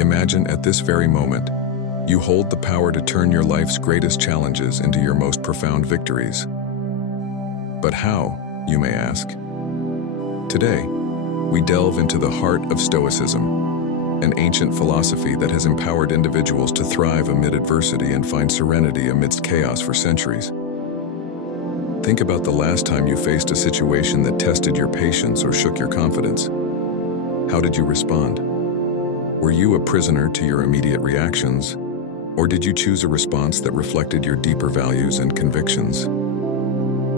Imagine at this very moment, you hold the power to turn your life's greatest challenges into your most profound victories. But how, you may ask? Today, we delve into the heart of Stoicism, an ancient philosophy that has empowered individuals to thrive amid adversity and find serenity amidst chaos for centuries. Think about the last time you faced a situation that tested your patience or shook your confidence. How did you respond? Were you a prisoner to your immediate reactions, or did you choose a response that reflected your deeper values and convictions?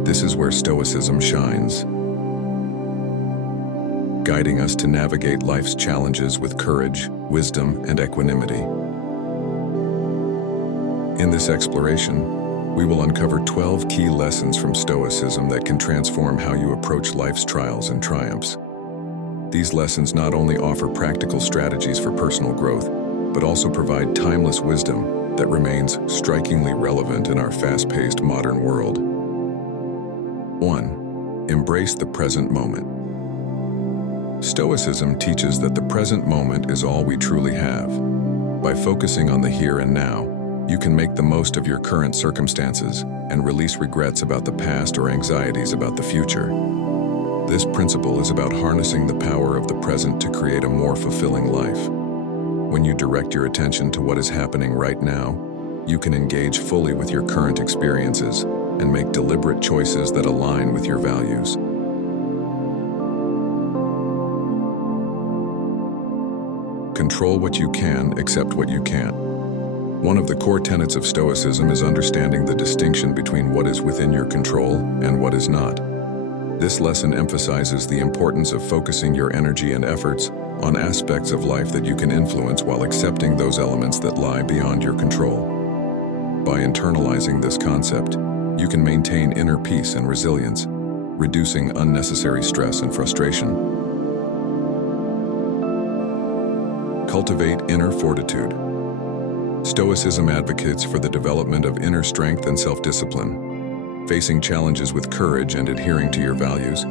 This is where Stoicism shines, guiding us to navigate life's challenges with courage, wisdom, and equanimity. In this exploration, we will uncover 12 key lessons from Stoicism that can transform how you approach life's trials and triumphs. These lessons not only offer practical strategies for personal growth, but also provide timeless wisdom that remains strikingly relevant in our fast-paced modern world. 1. Embrace the present moment. Stoicism teaches that the present moment is all we truly have. By focusing on the here and now, you can make the most of your current circumstances and release regrets about the past or anxieties about the future. This principle is about harnessing the power of the present to create a more fulfilling life. When you direct your attention to what is happening right now, you can engage fully with your current experiences and make deliberate choices that align with your values. Control what you can, accept what you can't. One of the core tenets of Stoicism is understanding the distinction between what is within your control and what is not. This lesson emphasizes the importance of focusing your energy and efforts on aspects of life that you can influence while accepting those elements that lie beyond your control. By internalizing this concept, you can maintain inner peace and resilience, reducing unnecessary stress and frustration. Cultivate inner fortitude. Stoicism advocates for the development of inner strength and self-discipline. Facing challenges with courage and adhering to your values,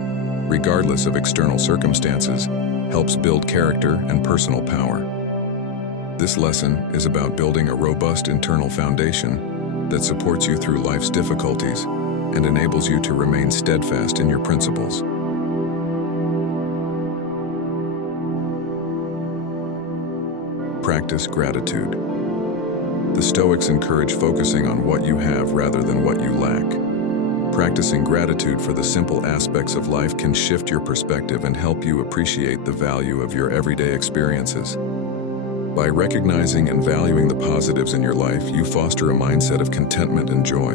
regardless of external circumstances, helps build character and personal power. This lesson is about building a robust internal foundation that supports you through life's difficulties and enables you to remain steadfast in your principles. Practice gratitude. The Stoics encourage focusing on what you have rather than what you lack. Practicing gratitude for the simple aspects of life can shift your perspective and help you appreciate the value of your everyday experiences. By recognizing and valuing the positives in your life, you foster a mindset of contentment and joy.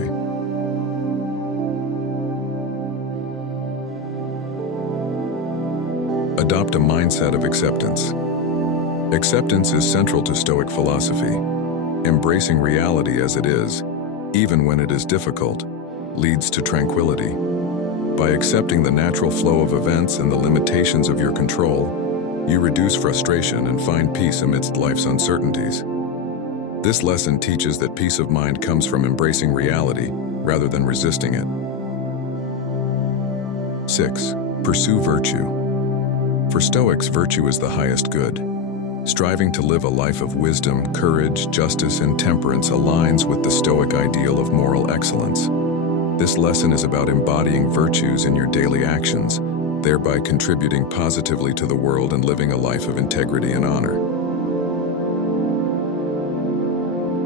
Adopt a mindset of acceptance. Acceptance is central to Stoic philosophy. Embracing reality as it is, even when it is difficult, leads to tranquility. By accepting the natural flow of events and the limitations of your control, you reduce frustration and find peace amidst life's uncertainties. This lesson teaches that peace of mind comes from embracing reality rather than resisting it. 6. Pursue virtue. For Stoics, virtue is the highest good. Striving to live a life of wisdom, courage, justice, and temperance aligns with the Stoic ideal of moral excellence. This lesson is about embodying virtues in your daily actions, thereby contributing positively to the world and living a life of integrity and honor.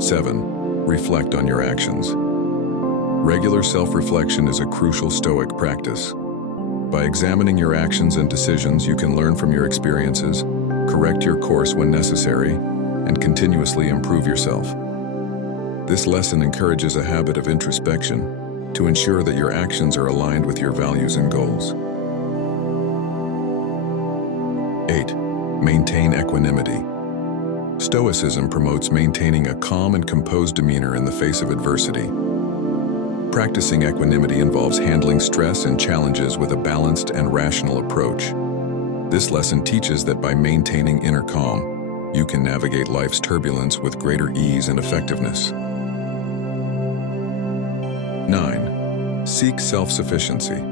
7. Reflect on your actions. Regular self-reflection is a crucial Stoic practice. By examining your actions and decisions, you can learn from your experiences, correct your course when necessary, and continuously improve yourself. This lesson encourages a habit of introspection to ensure that your actions are aligned with your values and goals. 8. Maintain equanimity. Stoicism promotes maintaining a calm and composed demeanor in the face of adversity. Practicing equanimity involves handling stress and challenges with a balanced and rational approach. This lesson teaches that by maintaining inner calm, you can navigate life's turbulence with greater ease and effectiveness. 9. Seek self-sufficiency.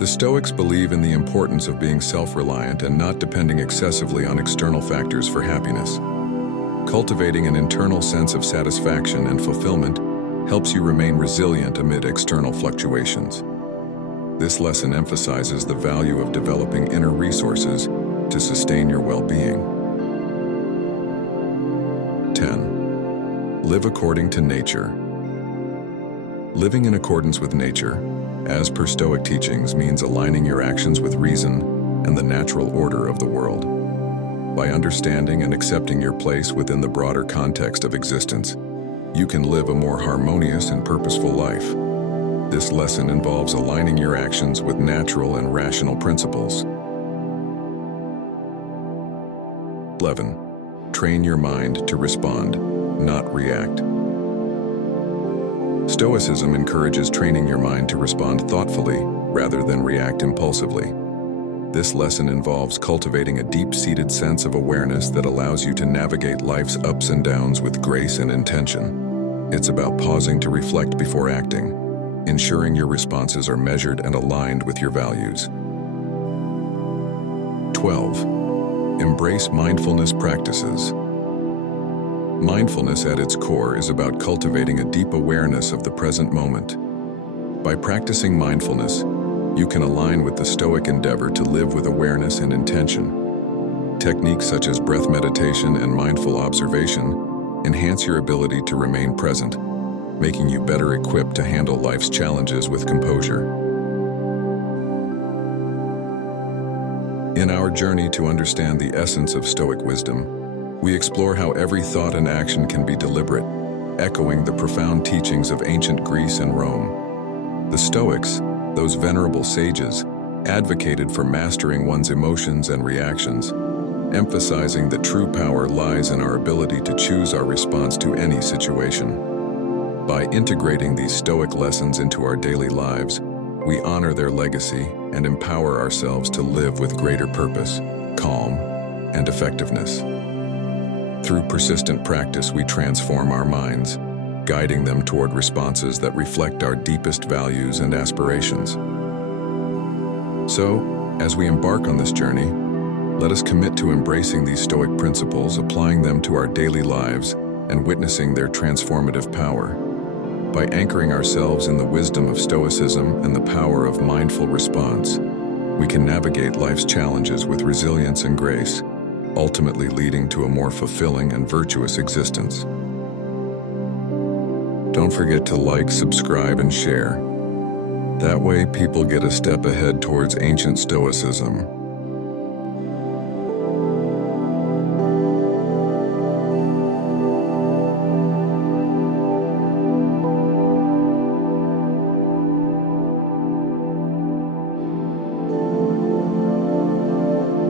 The Stoics believe in the importance of being self-reliant and not depending excessively on external factors for happiness. Cultivating an internal sense of satisfaction and fulfillment helps you remain resilient amid external fluctuations. This lesson emphasizes the value of developing inner resources to sustain your well-being. 10. Live according to nature. Living in accordance with nature, as per Stoic teachings, means aligning your actions with reason and the natural order of the world. By understanding and accepting your place within the broader context of existence, you can live a more harmonious and purposeful life. This lesson involves aligning your actions with natural and rational principles. 11. Train your mind to respond, not react. Stoicism encourages training your mind to respond thoughtfully rather than react impulsively. This lesson involves cultivating a deep-seated sense of awareness that allows you to navigate life's ups and downs with grace and intention. It's about pausing to reflect before acting, ensuring your responses are measured and aligned with your values. 12. Embrace mindfulness practices. Mindfulness at its core is about cultivating a deep awareness of the present moment. By practicing mindfulness, you can align with the Stoic endeavor to live with awareness and intention. Techniques such as breath meditation and mindful observation enhance your ability to remain present, making you better equipped to handle life's challenges with composure. In our journey to understand the essence of Stoic wisdom, we explore how every thought and action can be deliberate, echoing the profound teachings of ancient Greece and Rome. The Stoics, those venerable sages, advocated for mastering one's emotions and reactions, emphasizing that true power lies in our ability to choose our response to any situation. By integrating these Stoic lessons into our daily lives, we honor their legacy and empower ourselves to live with greater purpose, calm, and effectiveness. Through persistent practice, we transform our minds, guiding them toward responses that reflect our deepest values and aspirations. So, as we embark on this journey, let us commit to embracing these Stoic principles, applying them to our daily lives, and witnessing their transformative power. By anchoring ourselves in the wisdom of Stoicism and the power of mindful response, we can navigate life's challenges with resilience and grace, ultimately leading to a more fulfilling and virtuous existence. Don't forget to like, subscribe, and share. That way, people get a step ahead towards ancient Stoicism.